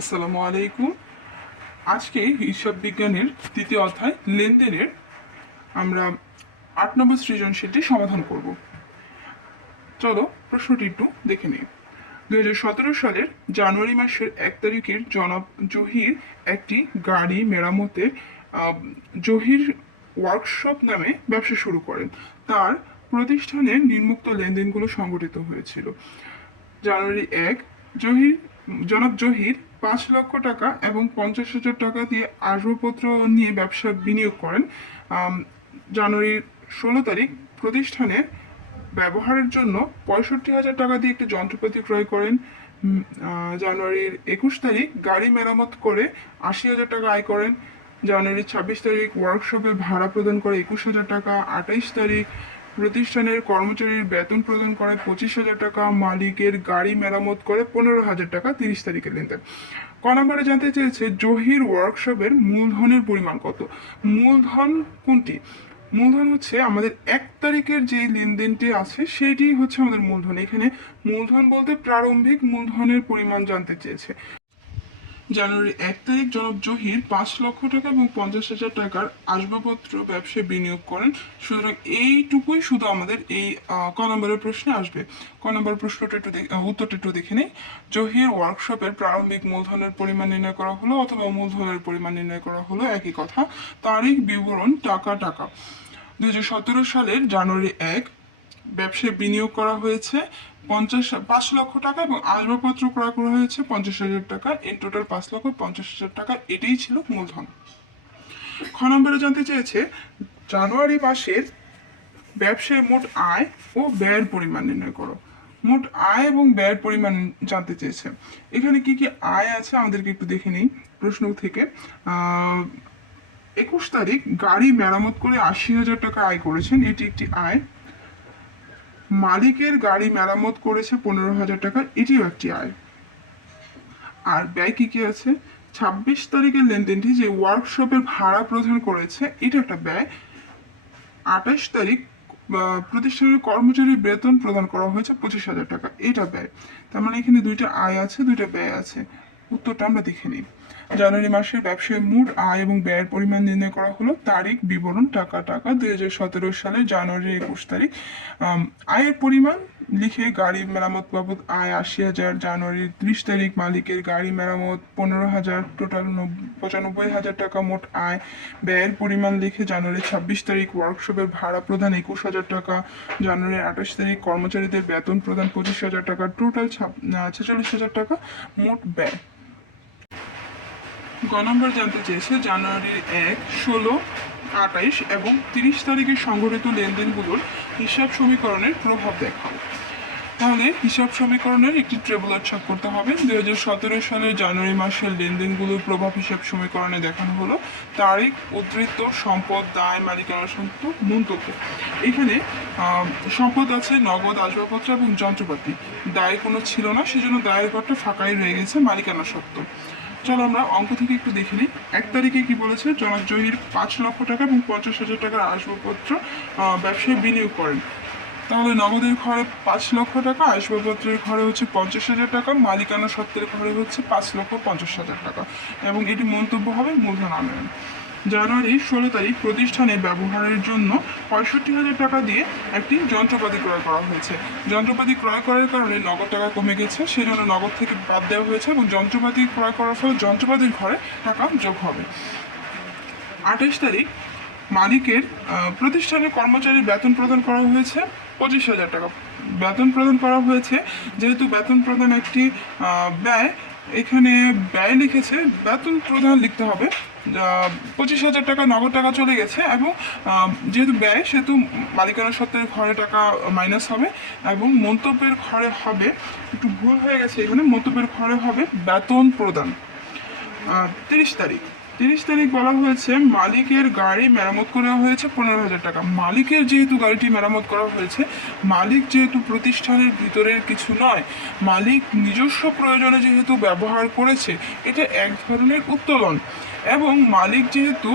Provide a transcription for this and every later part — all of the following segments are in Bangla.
আসসালামু আলাইকুম। আজকে হিসাব বিজ্ঞানের তৃতীয় অধ্যায় লেনদেনের আমরা 8 নম্বর সৃজনশীলটি সমাধান করব। চলো প্রশ্নটি একটু দেখে নিই। 2017 সালের জানুয়ারি মাসের 1 তারিখের জনাব জহির একটি গাড়ি মেরামতের জহির ওয়ার্কশপ নামে ব্যবসা শুরু করেন। তার প্রতিষ্ঠানে নিম্নোক্ত লেনদেনগুলো সংঘটিত হয়েছিল। জানুয়ারি 1, জনাব জহির 5 লক্ষ টাকা এবং 50,000 টাকা দিয়ে আসবাবপত্র নিয়ে ব্যবসা বিনিয়োগ করেন। জানুয়ারির 16 তারিখ প্রতিষ্ঠানের ব্যবহারের জন্য 65,000 টাকা দিয়ে একটি যন্ত্রপাতি ক্রয় করেন। জানুয়ারির 21 তারিখ গাড়ি মেরামত করে 80,000 টাকা আয় করেন। জানুয়ারির 26 তারিখ ওয়ার্কশপে ভাড়া প্রদান করে 21,000 টাকা। 28 তারিখ প্রতিষ্ঠানের কর্মচারীর বেতন প্রদান করে 25,000 টাকা। মালিকের গাড়ি মেরামত করে 15,000 টাকা। 30 তারিখের লেনদেন। ক নম্বরে জানতে চেয়েছে জহির ওয়ার্কশপের মূলধনের পরিমাণ কত। মূলধন কোনটি? মূলধন হচ্ছে আমাদের 1 তারিখের যে লেনদেনটি আছে সেটি হচ্ছে আমাদের মূলধন। এখানে মূলধন বলতে প্রারম্ভিক মূলধনের পরিমাণ জানতে চেয়েছে। জানুয়ারি 1 তারিখ জনাব জহির 5 লক্ষ টাকা এবং 50,000 টাকার আসবাবপত্র ব্যবসায় বিনিয়োগ করেন। সুতরাং এইটুকুই শুধু আমাদের এই ক নম্বরের প্রশ্নে আসবে। ক নম্বর প্রশ্নটা একটু উত্তরটা একটু দেখে নেই। জহির ওয়ার্কশপের প্রারম্ভিক মূলধনের পরিমাণ নির্ণয় করা হলো অথবা মূলধনের পরিমাণ নির্ণয় করা হলো, একই কথা। তারিখ বিবরণ টাকা 2017 সালের জানুয়ারি 1 ব্যবসায় বিনিয়োগ করা হয়েছে 5 লক্ষ টাকা এবং আসবাবপত্র ক্রয় করা হয়েছে 50,000 টাকা। ইন টোটাল 5,50,000 টাকা। এটাই ছিল মূলধন। খ নম্বরে জানতে চেয়েছে জানুয়ারি মাসের ব্যবসায় মোট আয় ও ব্যয়ের পরিমাণ নির্ণয় করো। মোট আয় এবং ব্যয়ের পরিমাণ জানতে চেয়েছে। এখানে কি কি আয় আছে আমাদেরকে একটু দেখে নিই প্রশ্ন থেকে। 21 তারিখ গাড়ি মেরামত করে 80,000 টাকা আয় করেছেন, এটি একটি আয়। মালিকের গাড়ি মেরামত করেছে 15,000 টাকা, এটিও একটি আয়। আর ব্যয় কি কি আছে? 26 তারিখের লেনদেনটি যে ওয়ার্কশপের ভাড়া প্রদান করেছে, এটা একটা ব্যয়। 28 তারিখ প্রতিষ্ঠানের কর্মচারীর বেতন প্রদান করা হয়েছে 25,000 টাকা, এটা ব্যয়। তার মানে এখানে দুইটা আয় আছে, দুইটা ব্যয় আছে। উত্তরটা আমরা দেখে নিই। জানুয়ারি মাসের ব্যবসায় মোট আয় এবং ব্যয়ের পরিমাণ নির্ণয় করা হলো। তারিখ বিবরণ টাকা 2017 সালের জানুয়ারি 21 তারিখ আয়ের পরিমাণ লিখে গাড়ি মেরামত বাবদ আয় 80,000। জানুয়ারির 30 তারিখ মালিকের গাড়ি মেরামত 15,000, টোটাল 95,000 টাকা মোট আয়। ব্যয়ের পরিমাণ লিখে জানুয়ারি 26 তারিখ ওয়ার্কশপের ভাড়া প্রদান 21,000 টাকা। জানুয়ারি 28 তারিখ কর্মচারীদের বেতন প্রদান 25,000 টাকা, টোটাল 46,000 টাকা মোট ব্যয়। গ নম্বর জানতে চেয়েছে জানুয়ারির 1, 16, 28 এবং 30 তারিখে সংঘটিত লেনদেনগুলোর হিসাব সমীকরণের প্রভাব দেখাও। তাহলে হিসাব সমীকরণের একটি টেবুলার ছক করতে হবে। 2017 সালের জানুয়ারি মাসের লেনদেনগুলোর প্রভাব হিসাব সমীকরণে দেখানো হলো। তারিখ, উদ্ধৃত, সম্পদ, দায়, মালিকানা সত্ত্ব, মন্তব্য। এখানে সম্পদ আছে নগদ, আসবাবপত্র এবং যন্ত্রপাতি। দায় কোনো ছিল না, সেজন্য দায়ের ঘরটা ফাঁকাই রয়ে গেছে, মালিকানা সত্ত্ব। চলো আমরা অঙ্ক থেকে একটু দেখে নিই। 1 তারিখে কি বলেছে? জনাব জহির 5 লক্ষ টাকা এবং 50,000 টাকার আসবাবপত্র ব্যবসায় বিনিয়োগ করেন। তাহলে নগদের ঘরে 5 লক্ষ টাকা, আসবাবপত্রের ঘরে হচ্ছে 50,000 টাকা, মালিকানা সত্ত্বের ঘরে হচ্ছে 5,50,000 টাকা, এবং এটি মন্তব্য হবে মূলধন আনয়ন। জানুয়ারি 16 তারিখ প্রতিষ্ঠানে ব্যবহারের জন্য 65,000 টাকা দিয়ে একটি যন্ত্রপাতি ক্রয় করা হয়েছে। যন্ত্রপাতি ক্রয় করার কারণে নগদ টাকা কমে গেছে, সেজন্য নগদ থেকে বাদ দেওয়া হয়েছে এবং যন্ত্রপাতি ক্রয় করার ফলে যন্ত্রপাতির ঘরে টাকা যোগ হবে। 28 তারিখ মালিকের প্রতিষ্ঠানের কর্মচারীর বেতন প্রদান করা হয়েছে 25,000 টাকা। বেতন প্রদান করা হয়েছে, যেহেতু বেতন প্রদান একটি ব্যয়, এখানে ব্যয় লিখেছে, বেতন প্রদান লিখতে হবে। 25,000 টাকা নগদ টাকা চলে গেছে এবং যেহেতু ব্যয় সেহেতু মালিকানা সত্ত্বের ঘরে টাকা মাইনাস হবে এবং মন্তব্যের ঘরে হবে, একটু ভুল হয়ে গেছে এখানে, মন্তব্যের ঘরে হবে বেতন প্রদান। 30 তারিখ বলা হয়েছে মালিকের গাড়ি মেরামত করা হয়েছে 15,000 টাকা। মালিকের যেহেতু গাড়িটি মেরামত করা হয়েছে, মালিক যেহেতু প্রতিষ্ঠানের ভিতরের কিছু নয়, মালিক নিজস্ব প্রয়োজনে যেহেতু ব্যবহার করেছে, এটা এক ধরনের উত্তোলন। এবং মালিক যেহেতু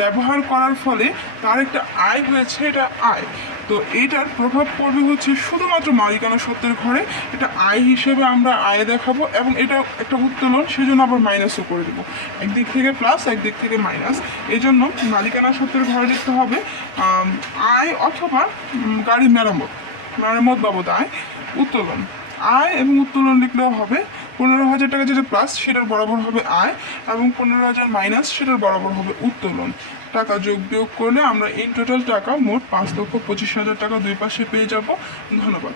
ব্যবহার করার ফলে তার একটা আয় হয়েছে, এটা আয়। তো এটার প্রভাব পড়বে হচ্ছে শুধুমাত্র মালিকানা সত্ত্বের ঘরে, এটা আয় হিসেবে আমরা আয় দেখাবো এবং এটা একটা উত্তোলন, সেজন্য আবার মাইনাসও করে দেবো, একদিক থেকে প্লাস একদিক থেকে মাইনাস। এই জন্য মালিকানা সত্ত্বের ঘরে লিখতে হবে আয় অথবা গাড়ি মেরামত বাবদ আয়, উত্তোলন। আয় এবং উত্তোলন লিখলেও হবে। 15,000 টাকা যেটা প্লাস সেটার বরাবর হবে আয়, এবং 15,000 মাইনাস সেটার বরাবর হবে উত্তোলন। টাকা যোগ বিয়োগ করলে আমরা ইন টোটাল টাকা মোট 5,25,000 টাকা দুই পাশে পেয়ে যাব। ধন্যবাদ।